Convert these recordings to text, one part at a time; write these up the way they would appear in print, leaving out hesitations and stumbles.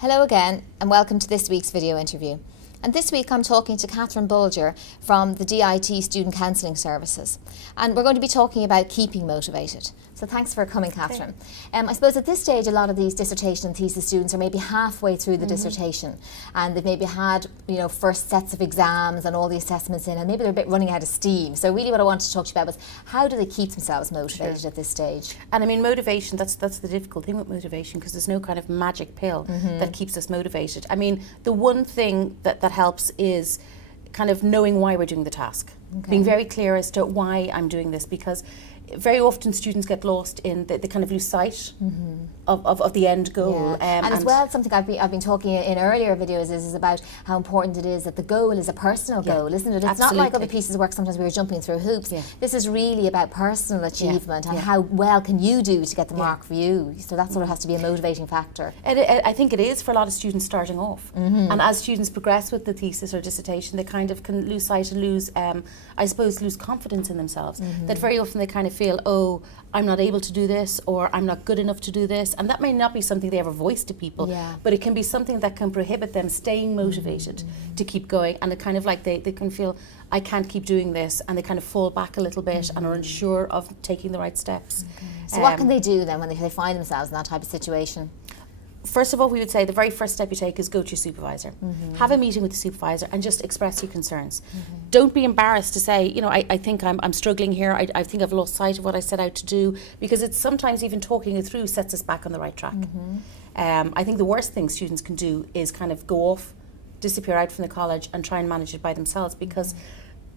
Hello again and welcome to this week's video interview. And this week I'm talking to Catherine Bolger from the DIT Student Counselling Services. And we're going to be talking about keeping motivated. So thanks for coming, Catherine. I suppose at this stage a lot of these dissertation and thesis students are maybe halfway through the dissertation, and they've maybe had, first sets of exams and all the assessments in, and maybe they're a bit running out of steam. So really what I wanted to talk to you about was how do they keep themselves motivated at this stage? And I mean, motivation, that's the difficult thing with motivation, because there's no kind of magic pill that keeps us motivated. I mean, the one thing that helps is kind of knowing why we're doing the task. Being very clear as to why I'm doing this, because very often students get lost in they kind of lose sight of the end goal. And as well, something I've been talking in earlier videos is about how important it is that the goal is a personal goal, isn't it? It's not like other pieces of work sometimes we were jumping through hoops. This is really about personal achievement and how well can you do to get the mark for you. So that sort of has to be a motivating factor. And I think it is for a lot of students starting off. And as students progress with the thesis or dissertation, they kind of can lose sight and lose, lose confidence in themselves. That very often they kind of feel, oh, I'm not able to do this, or I'm not good enough to do this. And that may not be something they ever voice to people, but it can be something that can prohibit them staying motivated to keep going. And it kind of like they can feel, I can't keep doing this, and they kind of fall back a little bit and are unsure of taking the right steps. So what can they do then when they find themselves in that type of situation? First of all, we would say the very first step you take is go to your supervisor. Have a meeting with the supervisor and just express your concerns. Don't be embarrassed to say, I think I'm struggling here. I think I've lost sight of what I set out to do, because it's sometimes even talking it through sets us back on the right track. I think the worst thing students can do is kind of go off, disappear out from the college and try and manage it by themselves, because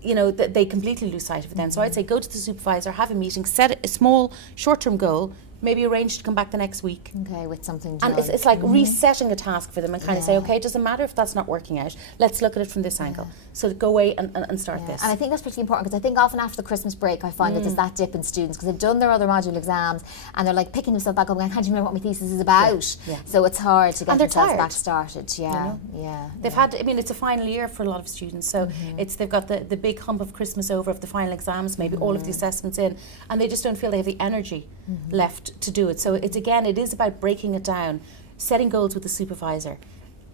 they completely lose sight of it then. So I'd say go to the supervisor, have a meeting, set a small short-term goal, maybe arrange to come back the next week. Okay, with something done. And it's like resetting a task for them and kind of say, okay, it doesn't matter if that's not working out. Let's look at it from this angle. So go away and start this. And I think that's pretty important, because I think often after the Christmas break I find that there's that dip in students, because they've done their other module exams and they're like picking themselves back up and I can't even remember what my thesis is about. So it's hard to get themselves back started. They've had, it's a final year for a lot of students, so they've got the big hump of Christmas over, of the final exams, maybe all of the assessments in, and they just don't feel they have the energy left to do it. So it is about breaking it down, setting goals with the supervisor.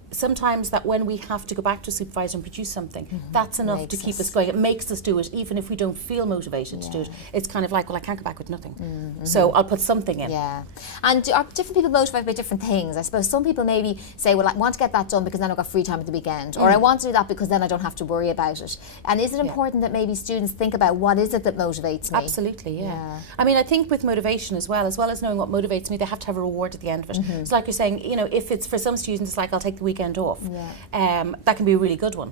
Sometimes that when we have to go back to a supervisor and produce something, that's enough to keep us going. It makes us do it, even if we don't feel motivated to do it. It's kind of like, well, I can't go back with nothing. So I'll put something in. And are different people motivated by different things? I suppose some people maybe say, well, I want to get that done because then I've got free time at the weekend, or I want to do that because then I don't have to worry about it. And is it important that maybe students think about what is it that motivates me? Absolutely, yeah. I mean, I think with motivation as well as knowing what motivates me, they have to have a reward at the end of it. It's like you're saying, if it's for some students, it's like, I'll take the weekend off. That can be a really good one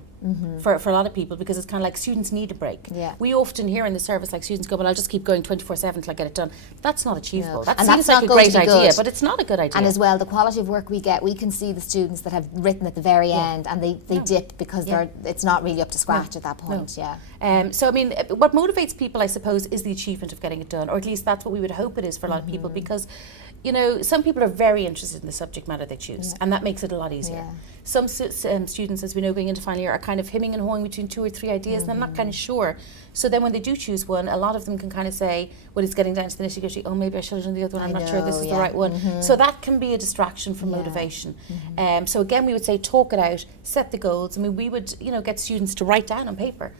for a lot of people, because it's kind of like students need a break. We often hear in the service like students go, well, I'll just keep going 24/7 till I get it done. That's not achievable. That seems like a great idea, but it's not a good idea. And as well, the quality of work we get, we can see the students that have written at the very end and they dip because it's not really up to scratch at that point. So I mean, what motivates people, I suppose, is the achievement of getting it done, or at least that's what we would hope it is for a lot of people, because some people are very interested in the subject matter they choose, and that makes it a lot easier. Some students, as we know, going into final year, are kind of hemming and hawing between 2 or 3 ideas, and they're not kind of sure. So then when they do choose one, a lot of them can kind of say, well, it's getting down to the nitty-gritty, oh, maybe I should have done the other one, I'm not sure this is the right one. So that can be a distraction from motivation. So again, we would say talk it out, set the goals. I mean, we would get students to write down on paper.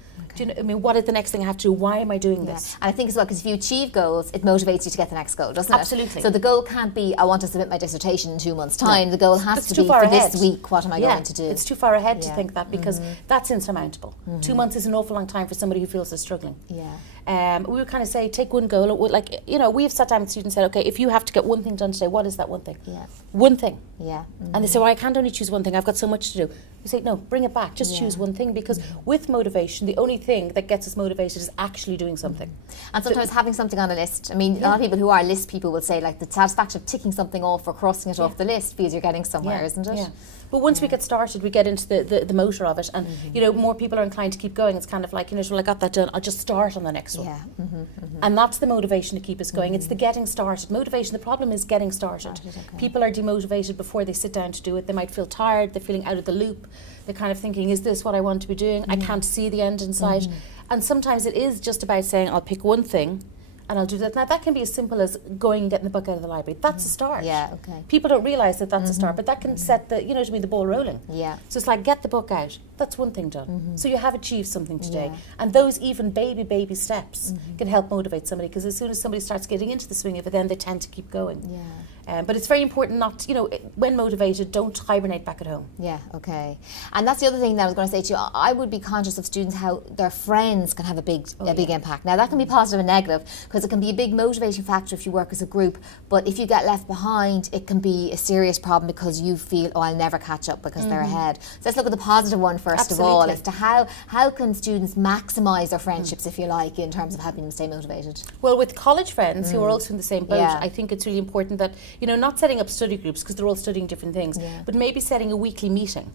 What is the next thing I have to do? Why am I doing this? And I think as well, because if you achieve goals, it motivates you to get the next goal, doesn't it? Absolutely. So the goal can't be, I want to submit my dissertation in 2 months' time. The goal has to be, for this week, what am I going to do? It's too far ahead to think that, because that's insurmountable. 2 months is an awful long time for somebody who feels they're struggling. We would kind of say, take one goal. We've sat down with students and said, okay, if you have to get one thing done today, what is that one thing? One thing. And they say, well, I can't only choose one thing, I've got so much to do. We say, no, bring it back, just choose one thing, because with motivation, the only thing that gets us motivated is actually doing something. And sometimes having something on a list, I mean, a lot of people who are list people will say, like, the satisfaction of ticking something off or crossing it off the list feels you're getting somewhere, isn't it? But once we get started, we get into the motor of it, and more people are inclined to keep going. It's kind of like, well, I got that done, I'll just start on the next one. And that's the motivation to keep us going. It's the getting started. Motivation, the problem is getting started. People are demotivated before they sit down to do it. They might feel tired, they're feeling out of the loop. They're kind of thinking, is this what I want to be doing? I can't see the end in sight. And sometimes it is just about saying, I'll pick one thing and I'll do that. Now that can be as simple as going and getting the book out of the library. That's a start. Yeah, okay. People don't realise that that's a start, but that can set the, you know what I mean, the ball rolling. Yeah. So it's like, get the book out. That's one thing done. So you have achieved something today. Yeah. And those even baby steps can help motivate somebody, because as soon as somebody starts getting into the swing of it, then they tend to keep going. Yeah. But it's very important not, you know, when motivated, don't hibernate back at home. Yeah, okay. And that's the other thing that I was going to say to you. I would be conscious of students how their friends can have a big impact. Now that can be positive and negative, because it can be a big motivation factor if you work as a group, but if you get left behind, it can be a serious problem because you feel, oh, I'll never catch up because they're ahead. So let's look at the positive one first of all, as to how can students maximise their friendships, if you like, in terms of helping them stay motivated. Well, with college friends who are also in the same boat, Yeah. I think it's really important that, you know, not setting up study groups because they're all studying different things, but maybe setting a weekly meeting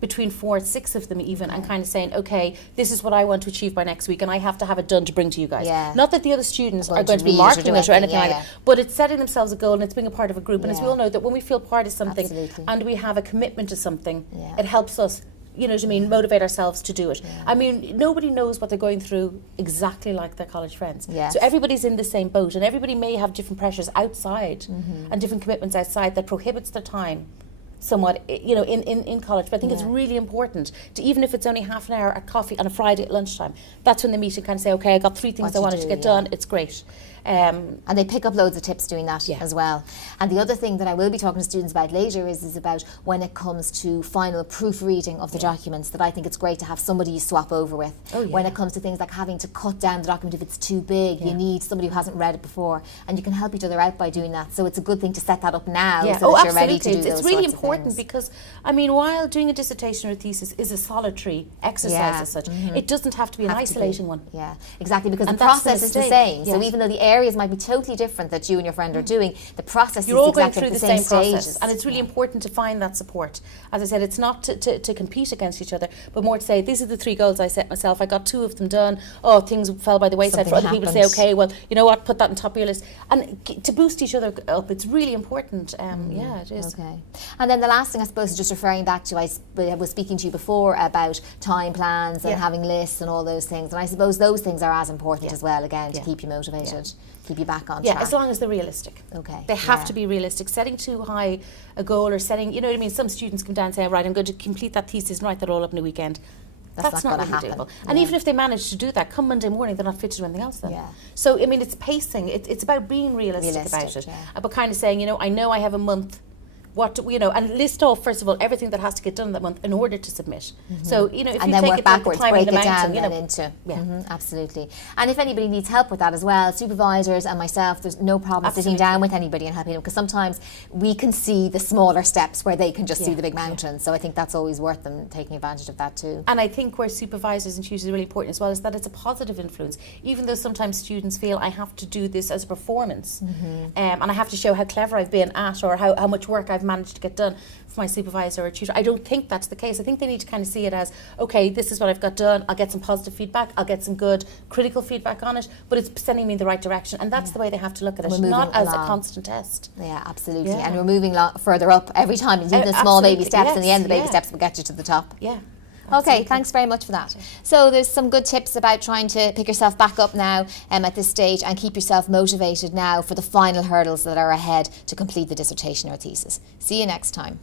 between 4 and 6 of them even, and kind of saying, okay, this is what I want to achieve by next week, and I have to have it done to bring to you guys. Not that the other students are going to be marking it or anything like that, but it's setting themselves a goal and it's being a part of a group. And as we all know, that when we feel part of something and we have a commitment to something, it helps us, you know what I mean, motivate ourselves to do it. I mean, nobody knows what they're going through exactly like their college friends. So everybody's in the same boat, and everybody may have different pressures outside and different commitments outside that prohibits their time somewhat, you know, in college. But I think it's really important to, even if it's only half an hour at coffee on a Friday at lunchtime, that's when they meet and kind of say, okay, I got 3 things I wanted to get done. It's great. And they pick up loads of tips doing that as well. And the other thing that I will be talking to students about later is about when it comes to final proofreading of the documents, that I think it's great to have somebody you swap over with. When it comes to things like having to cut down the document if it's too big, you need somebody who hasn't read it before, and you can help each other out by doing that. So it's a good thing to set that up now so that you're ready to do those It's really sorts of important things. because, I mean, while doing a dissertation or a thesis is a solitary exercise as such, it doesn't have to be an isolating one. Yeah, exactly, because And the that's the process is the mistake. same. So even though the areas might be totally different that you and your friend are doing, the process You're is all going exactly through the the same same stages. process, and it's really important to find that support. As I said, it's not to compete against each other, but more to say, these are the 3 goals I set myself. I got 2 of them done. Oh, things fell by the wayside. For other people to say, okay, well, you know what, put that on top of your list. And to boost each other up, it's really important. Yeah, it is. Okay. And then the last thing, I suppose, is just referring back to, I was speaking to you before about time plans and having lists and all those things. And I suppose those things are as important as well, again, to keep you motivated, keep you back on track. Yeah, as long as they're realistic. Okay. They have to be realistic. Setting too high a goal, or setting, you know what I mean, some students come down and say, right, I'm going to complete that thesis and write that all up in a weekend. That's not really doable. And even if they manage to do that, come Monday morning, they're not fit to do anything else then. So, I mean, it's pacing. It's about being realistic about it. But kind of saying, you know I have a month. What do, you know, and list off first of all everything that has to get done that month in order to submit. So, you know, if and you then take work it backwards, like the break climbing it the down mountain, you know, into absolutely. And if anybody needs help with that as well, supervisors and myself, there's no problem sitting down with anybody and helping them, because sometimes we can see the smaller steps where they can just see the big mountain. So I think that's always worth them taking advantage of that too. And I think where supervisors and tutors are really important as well is that it's a positive influence. Even though sometimes students feel I have to do this as a performance, and I have to show how clever I've been at, or how much work I've managed to get done for my supervisor or tutor. I don't think that's the case. I think they need to kind of see it as, okay, this is what I've got done. I'll get some positive feedback. I'll get some good critical feedback on it, but it's sending me in the right direction. And that's the way they have to look at it, not as a constant test. Yeah, absolutely. And we're moving further up every time. You do the small baby steps, and the end of the baby steps will get you to the top. Yeah. Okay, thanks very much for that. So there's some good tips about trying to pick yourself back up now at this stage, and keep yourself motivated now for the final hurdles that are ahead to complete the dissertation or thesis. See you next time.